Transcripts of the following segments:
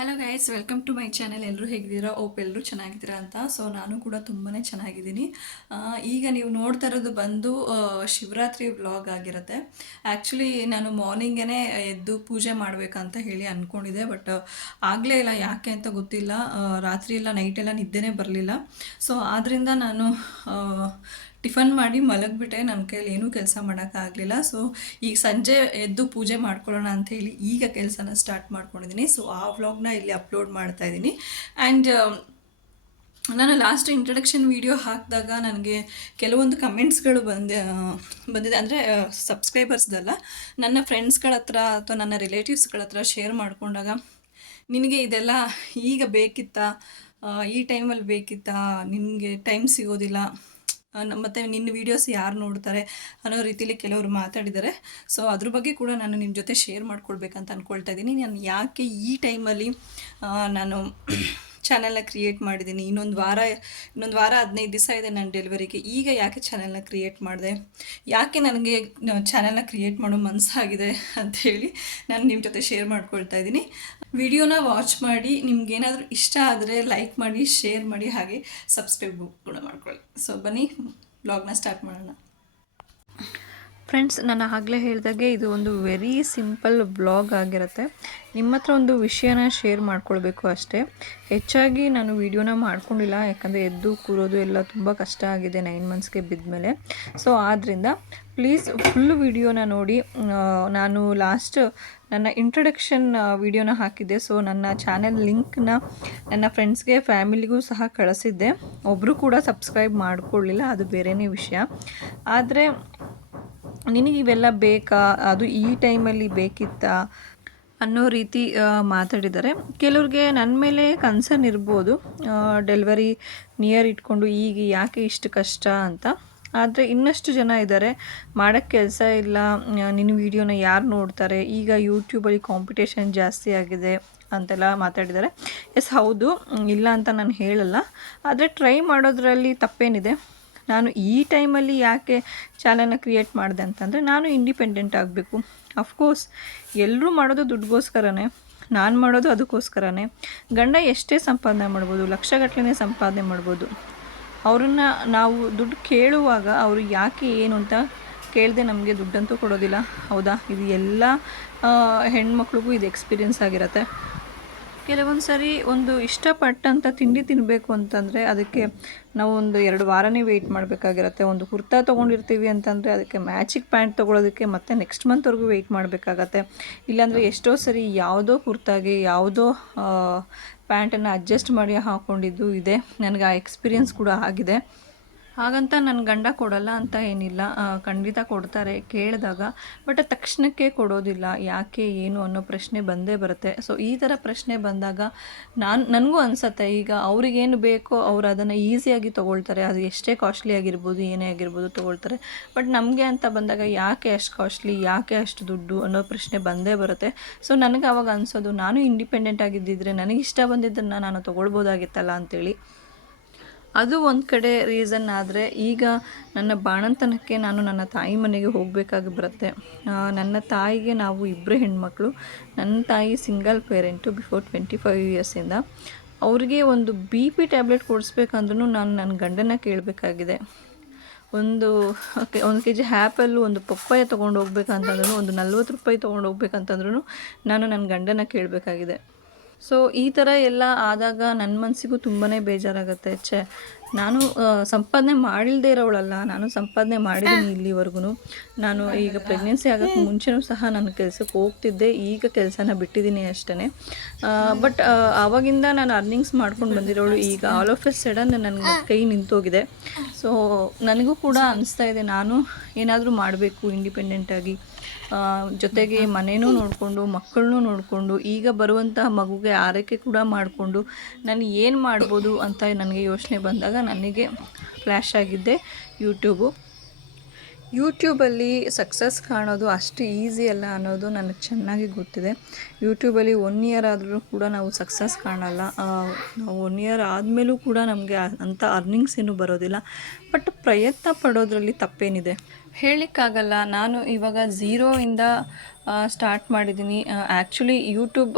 Hello guys, welcome to my channel. ಎಲ್ಲರೂ ಹೇಗಿದ್ದೀರಾ? ಎಲ್ಲರೂ ಚೆನ್ನಾಗಿದ್ದೀರಾ ಅಂತ. ಸೊ ನಾನು ಕೂಡ ತುಂಬಾ ಚೆನ್ನಾಗಿದ್ದೀನಿ. ಈಗ ನೀವು ನೋಡ್ತಾ ಇರೋದು ಬಂದು ಶಿವರಾತ್ರಿ ವ್ಲಾಗ್ ಆಗಿರುತ್ತೆ. ಆ್ಯಕ್ಚುಲಿ ನಾನು ಮಾರ್ನಿಂಗೇ ಎದ್ದು ಪೂಜೆ ಮಾಡಬೇಕಂತ ಹೇಳಿ ಅಂದ್ಕೊಂಡಿದ್ದೆ, ಬಟ್ ಆಗಲೇ ಇಲ್ಲ. ಯಾಕೆ ಅಂತ ಗೊತ್ತಿಲ್ಲ. ರಾತ್ರಿ ಎಲ್ಲ ನೈಟೆಲ್ಲ ನಿದ್ದೆನೇ ಬರಲಿಲ್ಲ. ಸೊ ಆದ್ದರಿಂದ ನಾನು ಟಿಫನ್ ಮಾಡಿ ಮಲಗಿಬಿಟ್ಟೆ. ನನ್ನ ಕೈಯಲ್ಲಿ ಏನೂ ಕೆಲಸ ಮಾಡೋಕ್ಕಾಗಲಿಲ್ಲ. ಸೊ ಈಗ ಸಂಜೆ ಎದ್ದು ಪೂಜೆ ಮಾಡ್ಕೊಳ್ಳೋಣ ಅಂಥೇಳಿ ಈಗ ಕೆಲಸನ ಸ್ಟಾರ್ಟ್ ಮಾಡ್ಕೊಂಡಿದ್ದೀನಿ. ಸೊ ಆ ವ್ಲಾಗ್ನ ಇಲ್ಲಿ ಅಪ್ಲೋಡ್ ಮಾಡ್ತಾ ಇದ್ದೀನಿ. ಆ್ಯಂಡ್ ನಾನು ಲಾಸ್ಟ್ ಇಂಟ್ರಡಕ್ಷನ್ ವಿಡಿಯೋ ಹಾಕಿದಾಗ ನನಗೆ ಕೆಲವೊಂದು ಕಮೆಂಟ್ಸ್ಗಳು ಬಂದಿದೆ. ಅಂದರೆ ಸಬ್ಸ್ಕ್ರೈಬರ್ಸ್ದಲ್ಲ, ನನ್ನ ಫ್ರೆಂಡ್ಸ್ಗಳ ಹತ್ರ ಅಥವಾ ನನ್ನ ರಿಲೇಟಿವ್ಸ್ಗಳ ಹತ್ರ ಶೇರ್ ಮಾಡಿಕೊಂಡಾಗ, ನಿನಗೆ ಇದೆಲ್ಲ ಈಗ ಬೇಕಿತ್ತಾ, ಈ ಟೈಮಲ್ಲಿ ಬೇಕಿತ್ತಾ, ನಿನಗೆ ಟೈಮ್ ಸಿಗೋದಿಲ್ಲ, ಮತ್ತು ನಿನ್ನ ವೀಡಿಯೋಸ್ ಯಾರು ನೋಡ್ತಾರೆ ಅನ್ನೋ ರೀತಿಲಿ ಕೆಲವರು ಮಾತಾಡಿದ್ದಾರೆ. ಸೊ ಅದ್ರ ಬಗ್ಗೆ ಕೂಡ ನಾನು ನಿಮ್ಮ ಜೊತೆ ಶೇರ್ ಮಾಡ್ಕೊಳ್ಬೇಕಂತ ಅಂದ್ಕೊಳ್ತಾ ಇದ್ದೀನಿ. ನಾನು ಯಾಕೆ ಈ ಟೈಮಲ್ಲಿ ನಾನು ಚಾನೆಲ್ನ ಕ್ರಿಯೇಟ್ ಮಾಡಿದ್ದೀನಿ. ಇನ್ನೊಂದು ವಾರ 15 ದಿವಸ ಇದೆ ನನ್ನ ಡೆಲಿವರಿಗೆ. ಈಗ ಯಾಕೆ ಚಾನೆಲ್ನ ಕ್ರಿಯೇಟ್ ಮಾಡಿದೆ, ಯಾಕೆ ನನಗೆ ಚಾನೆಲ್ನ ಕ್ರಿಯೇಟ್ ಮಾಡೋ ಮನಸ್ಸಾಗಿದೆ ಅಂಥೇಳಿ ನಾನು ನಿಮ್ಮ ಜೊತೆ ಶೇರ್ ಮಾಡ್ಕೊಳ್ತಾ ಇದ್ದೀನಿ. ವಿಡಿಯೋನ ವಾಚ್ ಮಾಡಿ ನಿಮ್ಗೇನಾದರೂ ಇಷ್ಟ ಆದರೆ ಲೈಕ್ ಮಾಡಿ, ಶೇರ್ ಮಾಡಿ, ಹಾಗೆ ಸಬ್ಸ್ಕ್ರೈಬ್ ಕೂಡ ಮಾಡ್ಕೊಳ್ಳಿ. ಸೊ ಬನ್ನಿ ಬ್ಲಾಗ್ನ ಸ್ಟಾರ್ಟ್ ಮಾಡೋಣ. ಫ್ರೆಂಡ್ಸ್, ನಾನು ಆಗಲೇ ಹೇಳಿದಾಗೆ ಇದು ಒಂದು ವೆರಿ ಸಿಂಪಲ್ ವ್ಲಾಗ್ ಆಗಿರುತ್ತೆ. ನಿಮ್ಮ ಹತ್ರ ಒಂದು ವಿಷಯನ ಶೇರ್ ಮಾಡ್ಕೊಳ್ಬೇಕು ಅಷ್ಟೇ. ಹೆಚ್ಚಾಗಿ ನಾನು ವಿಡಿಯೋನ ಮಾಡ್ಕೊಂಡಿಲ್ಲ, ಯಾಕಂದರೆ ಎದ್ದು ಕೂರೋದು ಎಲ್ಲ ತುಂಬ ಕಷ್ಟ ಆಗಿದೆ 9 ಮಂತ್ಸ್ಗೆ ಬಿದ್ದ. ಸೊ ಆದ್ದರಿಂದ ಪ್ಲೀಸ್ ಫುಲ್ ವಿಡಿಯೋನ ನೋಡಿ. ನಾನು ಲಾಸ್ಟ್ ನನ್ನ ಇಂಟ್ರಡಕ್ಷನ್ ವಿಡಿಯೋನ ಹಾಕಿದ್ದೆ. ಸೊ ನನ್ನ ಚಾನೆಲ್ ಲಿಂಕ್ನ ನನ್ನ ಫ್ರೆಂಡ್ಸ್ಗೆ, ಫ್ಯಾಮಿಲಿಗೂ ಸಹ ಕಳಿಸಿದ್ದೆ. ಒಬ್ಬರು ಕೂಡ ಸಬ್ಸ್ಕ್ರೈಬ್ ಮಾಡ್ಕೊಳ್ಳಿಲ್ಲ, ಅದು ಬೇರೆಯೇ ವಿಷಯ. ಆದರೆ ನಿನಗೆ ಇವೆಲ್ಲ ಬೇಕಾ, ಅದು ಈ ಟೈಮಲ್ಲಿ ಬೇಕಿತ್ತಾ ಅನ್ನೋ ರೀತಿ ಮಾತಾಡಿದ್ದಾರೆ. ಕೆಲವ್ರಿಗೆ ನನ್ನ ಮೇಲೆ ಕನ್ಸರ್ನ್ ಇರ್ಬೋದು, ಡೆಲಿವರಿ ನಿಯರ್ ಇಟ್ಕೊಂಡು ಈಗ ಯಾಕೆ ಇಷ್ಟು ಕಷ್ಟ ಅಂತ. ಆದರೆ ಇನ್ನಷ್ಟು ಜನ ಇದ್ದಾರೆ, ಮಾಡೋಕ್ಕೆ ಕೆಲಸ ಇಲ್ಲ, ನಿನ್ನ ವೀಡಿಯೋನ ಯಾರು ನೋಡ್ತಾರೆ, ಈಗ ಯೂಟ್ಯೂಬಲ್ಲಿ ಕಾಂಪಿಟೇಷನ್ ಜಾಸ್ತಿ ಆಗಿದೆ ಅಂತೆಲ್ಲ ಮಾತಾಡಿದ್ದಾರೆ. ಎಸ್, ಹೌದು, ಇಲ್ಲ ಅಂತ ನಾನು ಹೇಳಲ್ಲ. ಆದರೆ ಟ್ರೈ ಮಾಡೋದ್ರಲ್ಲಿ ತಪ್ಪೇನಿದೆ. ನಾನು ಈ ಟೈಮಲ್ಲಿ ಯಾಕೆ ಚಾನೆಲ್ನ ಕ್ರಿಯೇಟ್ ಮಾಡಿದೆ ಅಂತಂದರೆ, ನಾನು ಇಂಡಿಪೆಂಡೆಂಟ್ ಆಗಬೇಕು. ಅಫ್ಕೋರ್ಸ್ ಎಲ್ಲರೂ ಮಾಡೋದು ದುಡ್ಡುಗೋಸ್ಕರನೇ, ನಾನು ಮಾಡೋದು ಅದಕ್ಕೋಸ್ಕರನೇ. ಗಂಡ ಎಷ್ಟೇ ಸಂಪಾದನೆ ಮಾಡ್ಬೋದು, ಲಕ್ಷಗಟ್ಟಲೆ ಸಂಪಾದನೆ ಮಾಡ್ಬೋದು. ಅವರನ್ನು ನಾವು ದುಡ್ಡು ಕೇಳುವಾಗ ಅವರು ಯಾಕೆ ಏನು ಅಂತ ಕೇಳದೆ ನಮಗೆ ದುಡ್ಡಂತೂ ಕೊಡೋದಿಲ್ಲ, ಹೌದಾ? ಇದು ಎಲ್ಲ ಹೆಣ್ಮಕ್ಳಿಗೂ ಇದು ಎಕ್ಸ್ಪೀರಿಯೆನ್ಸ್ ಆಗಿರುತ್ತೆ. ಕೆಲವೊಂದು ಸರಿ ಒಂದು ಇಷ್ಟಪಟ್ಟಂಥ ತಿಂಡಿ ತಿನ್ನಬೇಕು ಅಂತಂದರೆ ಅದಕ್ಕೆ ನಾವು ಒಂದು 2 ವಾರನೇ ವೆಯ್ಟ್ ಮಾಡಬೇಕಾಗಿರುತ್ತೆ. ಒಂದು ಕುರ್ತಾ ತೊಗೊಂಡಿರ್ತೀವಿ ಅಂತಂದರೆ ಅದಕ್ಕೆ ಮ್ಯಾಚಿಂಗ್ ಪ್ಯಾಂಟ್ ತೊಗೊಳೋದಕ್ಕೆ ಮತ್ತೆ ನೆಕ್ಸ್ಟ್ ಮಂತ್ವರೆಗೂ ವೆಯ್ಟ್ ಮಾಡಬೇಕಾಗತ್ತೆ. ಇಲ್ಲಾಂದರೆ ಎಷ್ಟೋ ಸರಿ ಯಾವುದೋ ಕುರ್ತಾಗೆ ಯಾವುದೋ ಪ್ಯಾಂಟನ್ನು ಅಡ್ಜಸ್ಟ್ ಮಾಡಿ ಹಾಕ್ಕೊಂಡಿದ್ದು ಇದೆ. ನನಗೆ ಆ ಎಕ್ಸ್ಪೀರಿಯೆನ್ಸ್ ಕೂಡ ಆಗಿದೆ. ಹಾಗಂತ ನನ್ನ ಗಂಡ ಕೊಡಲ್ಲ ಅಂತ ಏನಿಲ್ಲ, ಖಂಡಿತ ಕೊಡ್ತಾರೆ ಕೇಳಿದಾಗ. ಬಟ್ ತಕ್ಷಣಕ್ಕೆ ಯಾಕೆ ಏನು ಅನ್ನೋ ಪ್ರಶ್ನೆ ಬಂದೇ ಬರುತ್ತೆ. ಸೊ ಈ ಥರ ಪ್ರಶ್ನೆ ಬಂದಾಗ ನನಗೂ ಅನಿಸುತ್ತೆ, ಈಗ ಅವ್ರಿಗೇನು ಬೇಕೋ ಅವ್ರು ಅದನ್ನು ಈಸಿಯಾಗಿ ತೊಗೊಳ್ತಾರೆ. ಅದು ಎಷ್ಟೇ ಕಾಸ್ಟ್ಲಿ ಆಗಿರ್ಬೋದು, ಏನೇ ಆಗಿರ್ಬೋದು ತೊಗೊಳ್ತಾರೆ. ಬಟ್ ನಮಗೆ ಅಂತ ಬಂದಾಗ ಯಾಕೆ ಅಷ್ಟು ಕಾಸ್ಟ್ಲಿ, ಯಾಕೆ ಅಷ್ಟು ದುಡ್ಡು ಅನ್ನೋ ಪ್ರಶ್ನೆ ಬಂದೇ ಬರುತ್ತೆ. ಸೊ ನನಗೆ ಅವಾಗ ಅನಿಸೋದು, ನಾನು ಇಂಡಿಪೆಂಡೆಂಟ್ ಆಗಿದ್ದಿದ್ರೆ ನನಗಿಷ್ಟ ಬಂದಿದ್ದನ್ನು ನಾನು ತೊಗೊಳ್ಬೋದಾಗಿತ್ತಲ್ಲ ಅಂಥೇಳಿ. ಅದು ಒಂದು ಕಡೆ ರೀಸನ್. ಆದರೆ ಈಗ ನನ್ನ ಬಾಣಂತನಕ್ಕೆ ನಾನು ನನ್ನ ತಾಯಿ ಮನೆಗೆ ಹೋಗಬೇಕಾಗಿ ಬರುತ್ತೆ. ನನ್ನ ತಾಯಿಗೆ ನಾವು ಇಬ್ಬರು ಹೆಣ್ಮಕ್ಳು. ನನ್ನ ತಾಯಿ ಸಿಂಗಲ್ ಪೇರೆಂಟು ಬಿಫೋರ್ 25 ಇಯರ್ಸಿಂದ. ಅವ್ರಿಗೆ ಒಂದು BP ಟ್ಯಾಬ್ಲೆಟ್ ಕೊಡಿಸ್ಬೇಕಂದ್ರೂ ನಾನು ನನ್ನ ಗಂಡನ ಕೇಳಬೇಕಾಗಿದೆ. ಒಂದು kg ಆ್ಯಪಲ್ಲು, ಒಂದು ಪಪ್ಪಾಯ ತೊಗೊಂಡು ಹೋಗ್ಬೇಕಂತಂದ್ರೂ, ಒಂದು 40 ರೂಪಾಯಿ ತೊಗೊಂಡು ಹೋಗ್ಬೇಕಂತಂದ್ರೂ ನಾನು ನನ್ನ ಗಂಡನ ಕೇಳಬೇಕಾಗಿದೆ. ಸೊ ಈ ಥರ ಎಲ್ಲ ಆದಾಗ ನನ್ನ ಮನಸ್ಸಿಗೂ ತುಂಬಾ ಬೇಜಾರಾಗುತ್ತೆ. ನಾನು ಸಂಪಾದನೆ ಮಾಡಿಲ್ಲದೆ ಇರೋವಳಲ್ಲ, ನಾನು ಸಂಪಾದನೆ ಮಾಡಿದ್ದೀನಿ ಇಲ್ಲಿವರೆಗೂ. ನಾನು ಈಗ ಪ್ರೆಗ್ನೆನ್ಸಿ ಆಗೋಕ್ಕೆ ಮುಂಚೆನೂ ಸಹ ನಾನು ಕೆಲಸಕ್ಕೆ ಹೋಗ್ತಿದ್ದೆ, ಈಗ ಕೆಲಸನ ಬಿಟ್ಟಿದ್ದೀನಿ ಅಷ್ಟೇ. ಬಟ್ ಆವಾಗಿಂದ ನಾನು ಅರ್ನಿಂಗ್ಸ್ ಮಾಡ್ಕೊಂಡು ಬಂದಿರೋಳು. ಈಗ ಆಲ್ ಆಫ್ ಎ ಸಡನ್ ನನ್ನ ಕೈ ನಿಂತೋಗಿದೆ. ಸೊ ನನಗೂ ಕೂಡ ಅನಿಸ್ತಾ ಇದೆ, ನಾನು ಏನಾದರೂ ಮಾಡಬೇಕು ಇಂಡಿಪೆಂಡೆಂಟಾಗಿ, ಜೊತೆಗೆ ಮನೇನೂ ನೋಡಿಕೊಂಡು, ಮಕ್ಕಳನ್ನೂ ನೋಡಿಕೊಂಡು, ಈಗ ಬರುವಂತಹ ಮಗುಗೆ ಆರೈಕೆ ಕೂಡ ಮಾಡಿಕೊಂಡು ನಾನು ಏನು ಮಾಡ್ಬೋದು ಅಂತ ನನಗೆ ಯೋಚನೆ ಬಂದಾಗ ನನಗೆ ಫ್ಲ್ಯಾಶ್ ಆಗಿದ್ದೆ ಯೂಟ್ಯೂಬಲ್ಲಿ ಸಕ್ಸಸ್ ಕಾಣೋದು ಅಷ್ಟು ಈಸಿ ಅಲ್ಲ ಅನ್ನೋದು ನನಗೆ ಚೆನ್ನಾಗಿ ಗೊತ್ತಿದೆ. ಯೂಟ್ಯೂಬಲ್ಲಿ 1 ಇಯರ್ ಆದರೂ ಕೂಡ ನಾವು ಸಕ್ಸಸ್ ಕಾಣಲ್ಲ. ನಾವು 1 ಇಯರ್ ಆದಮೇಲೂ ಕೂಡ ನಮಗೆ ಅಂಥ ಅರ್ನಿಂಗ್ಸ್ ಏನೂ ಬರೋದಿಲ್ಲ. ಬಟ್ ಪ್ರಯತ್ನ ಪಡೋದ್ರಲ್ಲಿ ತಪ್ಪೇನಿದೆ, ಹೇಳಲಿಕ್ಕಾಗಲ್ಲ. ನಾನು ಇವಾಗ 0ಇಂದ ಸ್ಟಾರ್ಟ್ ಮಾಡಿದ್ದೀನಿ. ಆ್ಯಕ್ಚುಲಿ ಯೂಟ್ಯೂಬ್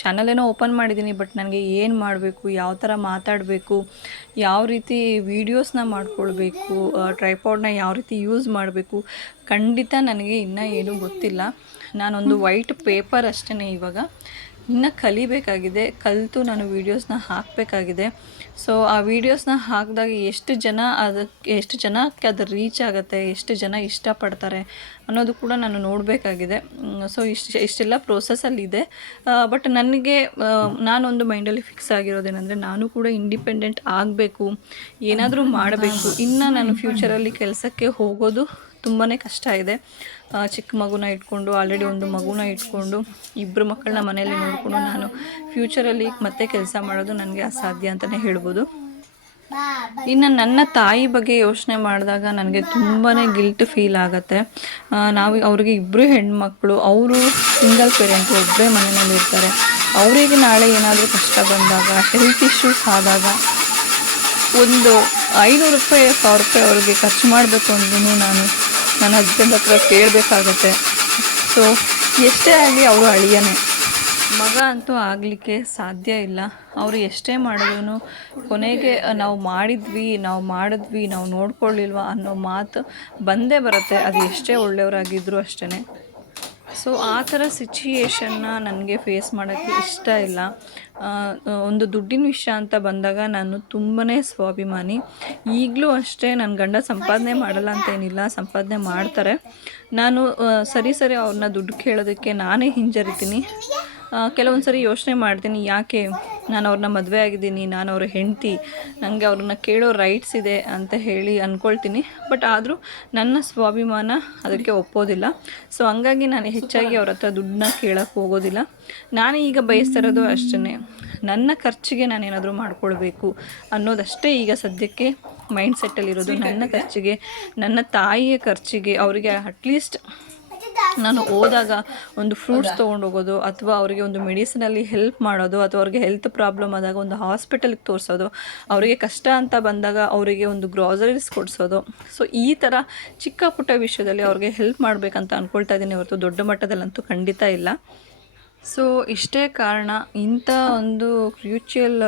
ಚಾನಲ್ ಏನೋ ಓಪನ್ ಮಾಡಿದ್ದೀನಿ, ಬಟ್ ನನಗೆ ಏನು ಮಾಡಬೇಕು, ಯಾವ ಥರ ಮಾತಾಡಬೇಕು, ಯಾವ ರೀತಿ ವೀಡಿಯೋಸ್ನ ಮಾಡ್ಕೊಳ್ಬೇಕು, ಟ್ರೈಪಾಡ್ನ ಯಾವ ರೀತಿ ಯೂಸ್ ಮಾಡಬೇಕು, ಖಂಡಿತ ನನಗೆ ಇನ್ನೂ ಏನೂ ಗೊತ್ತಿಲ್ಲ. ನಾನೊಂದು ವೈಟ್ ಪೇಪರ್ ಅಷ್ಟೇ ಇವಾಗ ಇನ್ನು ಕಲಿಬೇಕಾಗಿದೆ. ಕಲಿತು ನಾನು ವೀಡಿಯೋಸ್ನ ಹಾಕಬೇಕಾಗಿದೆ. ಸೊ ಆ ವೀಡಿಯೋಸ್ನ ಹಾಕಿದಾಗ ಎಷ್ಟು ಜನಕ್ಕೆ ಅದು ರೀಚ್ ಆಗುತ್ತೆ, ಎಷ್ಟು ಜನ ಇಷ್ಟಪಡ್ತಾರೆ ಅನ್ನೋದು ಕೂಡ ನಾನು ನೋಡಬೇಕಾಗಿದೆ. ಸೊ ಇಷ್ಟೆಲ್ಲ ಪ್ರೋಸೆಸ್ಸಲ್ಲಿದೆ. ಬಟ್ ನನಗೆ ನಾನೊಂದು ಮೈಂಡಲ್ಲಿ ಫಿಕ್ಸ್ ಆಗಿರೋದೇನೆಂದರೆ, ನಾನು ಕೂಡ ಇಂಡಿಪೆಂಡೆಂಟ್ ಆಗಬೇಕು, ಏನಾದರೂ ಮಾಡಬೇಕು. ಇನ್ನು ನಾನು ಫ್ಯೂಚರಲ್ಲಿ ಕೆಲಸಕ್ಕೆ ಹೋಗೋದು ತುಂಬಾ ಕಷ್ಟ ಇದೆ. ಚಿಕ್ಕ ಮಗುನ ಇಟ್ಕೊಂಡು, ಆಲ್ರೆಡಿ ಒಂದು ಮಗುನ ಇಟ್ಕೊಂಡು, ಇಬ್ಬರು ಮಕ್ಕಳನ್ನ ಮನೆಯಲ್ಲಿ ನೋಡಿಕೊಂಡು ನಾನು ಫ್ಯೂಚರಲ್ಲಿ ಮತ್ತೆ ಕೆಲಸ ಮಾಡೋದು ನನಗೆ ಅಸಾಧ್ಯ ಅಂತಲೇ ಹೇಳ್ಬೋದು. ಇನ್ನು ನನ್ನ ತಾಯಿ ಬಗ್ಗೆ ಯೋಚನೆ ಮಾಡಿದಾಗ ನನಗೆ ತುಂಬಾ ಗಿಲ್ಟ್ ಫೀಲ್ ಆಗುತ್ತೆ. ಅವ್ರಿಗೆ ಇಬ್ಬರು ಹೆಣ್ಮಕ್ಳು, ಅವರು ಸಿಂಗಲ್ ಪೇರೆಂಟು, ಒಬ್ಬರೇ ಮನೆಯಲ್ಲಿ ಇರ್ತಾರೆ. ಅವರಿಗೆ ನಾಳೆ ಏನಾದರೂ ಕಷ್ಟ ಬಂದಾಗ, ಹೆಲ್ತ್ ಇಶ್ಯೂಸ್ ಆದಾಗ ಒಂದು 500 ರೂಪಾಯಿ 1000 ರೂಪಾಯಿ ಅವ್ರಿಗೆ ಖರ್ಚು ಮಾಡಬೇಕು ಅಂದ್ರೂ ನಾನು ನನ್ನ ಹಸ್ಬೆಂಡ್ ಹತ್ರ ಕೇಳಬೇಕಾಗತ್ತೆ. ಸೊ ಎಷ್ಟೇ ಆಗಲಿ ಅವರು ಅಳಿಯನೇ, ಮಗ ಅಂತೂ ಆಗಲಿಕ್ಕೆ ಸಾಧ್ಯ ಇಲ್ಲ. ಅವರು ಎಷ್ಟೇ ಮಾಡಿದ್ರು ಕೊನೆಗೆ ನಾವು ಮಾಡಿದ್ವಿ, ನಾವು ನೋಡ್ಕೊಳ್ಳಿಲ್ವ ಅನ್ನೋ ಮಾತು ಬಂದೇ ಬರುತ್ತೆ, ಅದು ಎಷ್ಟೇ ಒಳ್ಳೆಯವರಾಗಿದ್ದರೂ ಅಷ್ಟೇ. ಸೊ ಆ ಥರ ಸಿಚುಯೇಷನ್ನ ನನಗೆ ಫೇಸ್ ಮಾಡೋಕ್ಕೆ ಇಷ್ಟ ಇಲ್ಲ. ಒಂದು ದುಡ್ಡಿನ ವಿಷಯ ಅಂತ ಬಂದಾಗ ನಾನು ತುಂಬಾ ಸ್ವಾಭಿಮಾನಿ. ಈಗಲೂ ಅಷ್ಟೇ ನನ್ನ ಗಂಡ ಸಂಪಾದನೆ ಮಾಡಲ್ಲ ಅಂತ ಏನಿಲ್ಲ, ಸಂಪಾದನೆ ಮಾಡ್ತಾರೆ. ನಾನು ಸರಿ ಅವ್ರನ್ನ ದುಡ್ಡು ಕೇಳೋದಕ್ಕೆ ನಾನೇ ಹಿಂಜರಿತೀನಿ. ಕೆಲವೊಂದು ಸರಿ ಯೋಚನೆ ಮಾಡ್ತೀನಿ, ಯಾಕೆ ನಾನು ಅವ್ರನ್ನ ಮದುವೆ ಆಗಿದ್ದೀನಿ, ನಾನು ಅವ್ರ ಹೆಂಡತಿ, ನನಗೆ ಅವ್ರನ್ನ ಕೇಳೋ ರೈಟ್ಸ್ ಇದೆ ಅಂತ ಹೇಳಿ ಅಂದ್ಕೊಳ್ತೀನಿ. ಬಟ್ ಆದರೂ ನನ್ನ ಸ್ವಾಭಿಮಾನ ಅದಕ್ಕೆ ಒಪ್ಪೋದಿಲ್ಲ. ಸೊ ಹಂಗಾಗಿ ನಾನು ಹೆಚ್ಚಾಗಿ ಅವ್ರ ಹತ್ರ ದುಡ್ಡನ್ನ ಕೇಳೋಕ್ಕೆ ಹೋಗೋದಿಲ್ಲ. ನಾನು ಈಗ ಬಯಸ್ತಿರೋದು ಅಷ್ಟೇ, ನನ್ನ ಖರ್ಚಿಗೆ ನಾನೇನಾದರೂ ಮಾಡ್ಕೊಳ್ಬೇಕು ಅನ್ನೋದಷ್ಟೇ ಈಗ ಸದ್ಯಕ್ಕೆ ಮೈಂಡ್ ಸೆಟ್ಟಲ್ಲಿರೋದು. ನನ್ನ ಖರ್ಚಿಗೆ, ನನ್ನ ತಾಯಿಯ ಖರ್ಚಿಗೆ, ಅವರಿಗೆ ಅಟ್ಲೀಸ್ಟ್ ನಾನು ಹೋದಾಗ ಒಂದು ಫ್ರೂಟ್ಸ್ ತೊಗೊಂಡೋಗೋದು, ಅಥವಾ ಅವರಿಗೆ ಒಂದು ಮೆಡಿಸಿನಲ್ಲಿ ಹೆಲ್ಪ್ ಮಾಡೋದು, ಅಥವಾ ಅವ್ರಿಗೆ ಹೆಲ್ತ್ ಪ್ರಾಬ್ಲಮ್ ಆದಾಗ ಒಂದು ಹಾಸ್ಪಿಟಲ್ಗೆ ತೋರಿಸೋದು, ಅವರಿಗೆ ಕಷ್ಟ ಅಂತ ಬಂದಾಗ ಅವರಿಗೆ ಒಂದು ಗ್ರಾಸರೀಸ್ ಕೊಡಿಸೋದು. ಸೊ ಈ ಥರ ಚಿಕ್ಕ ಪುಟ್ಟ ವಿಷಯದಲ್ಲಿ ಅವ್ರಿಗೆ ಹೆಲ್ಪ್ ಮಾಡಬೇಕಂತ ಅಂದ್ಕೊಳ್ತಾ ಇದ್ದೀನಿ ಹೊರತು ದೊಡ್ಡ ಮಟ್ಟದಲ್ಲಂತೂ ಖಂಡಿತ ಇಲ್ಲ. ಸೊ ಇಷ್ಟೇ ಕಾರಣ, ಇಂಥ ಒಂದು ಕ್ರೂಚಿಯಲ್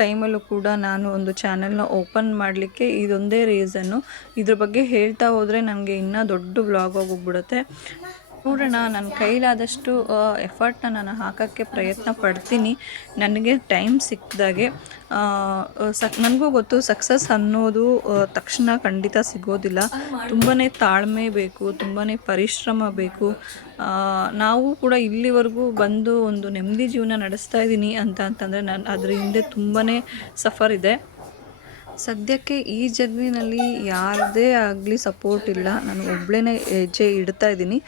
ಟೈಮಲ್ಲೂ ಕೂಡ ನಾನು ಒಂದು ಚಾನಲ್ನ ಓಪನ್ ಮಾಡಲಿಕ್ಕೆ ಇದೊಂದೇ ರೀಸನ್ನು. ಇದ್ರ ಬಗ್ಗೆ ಹೇಳ್ತಾ ಹೋದರೆ ನನಗೆ ಇನ್ನೂ ದೊಡ್ಡ ವ್ಲಾಗ್ ಆಗೋಗ್ಬಿಡುತ್ತೆ. ನೋಡೋಣ, ನನ್ನ ಕೈಲಾದಷ್ಟು ಎಫರ್ಟ್ನ ನಾನು ಹಾಕೋಕ್ಕೆ ಪ್ರಯತ್ನ ಪಡ್ತೀನಿ ನನಗೆ ಟೈಮ್ ಸಿಕ್ಕಿದಾಗೆ. ನನಗೂ ಗೊತ್ತು, ಸಕ್ಸಸ್ ಅನ್ನೋದು ತಕ್ಷಣ ಖಂಡಿತ ಸಿಗೋದಿಲ್ಲ. ತುಂಬಾ ತಾಳ್ಮೆ ಬೇಕು, ತುಂಬಾ ಪರಿಶ್ರಮ ಬೇಕು. ನಾವು ಕೂಡ ಇಲ್ಲಿವರೆಗೂ ಬಂದು ಒಂದು ನೆಮ್ಮದಿ ಜೀವನ ನಡೆಸ್ತಾ ಇದ್ದೀನಿ ಅಂತಂದರೆ ನಾನು ಅದ್ರ ಹಿಂದೆ ತುಂಬಾ ಸಫರ್ ಇದೆ. ಸದ್ಯಕ್ಕೆ ಈ ಜರ್ನಿನಲ್ಲಿ ಯಾರದೇ ಆಗಲಿ ಸಪೋರ್ಟ್ ಇಲ್ಲ, ನಾನು ಒಬ್ಬಳೇ ಹೆಜ್ಜೆ ಇಡ್ತಾ ಇದ್ದೀನಿ.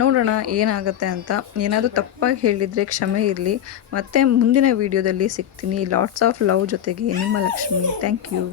ನೋಡೋಣ ಏನಾಗುತ್ತೆ ಅಂತ. ಏನಾದರೂ ತಪ್ಪಾಗಿ ಹೇಳಿದರೆ ಕ್ಷಮೆ ಇರಲಿ. ಮತ್ತು ಮುಂದಿನ ವೀಡಿಯೋದಲ್ಲಿ ಸಿಗ್ತೀನಿ. ಲಾಟ್ಸ್ ಆಫ್ ಲವ್ ಜೊತೆಗೆ ನಿಮ್ಮ ಲಕ್ಷ್ಮಿ. Thank you.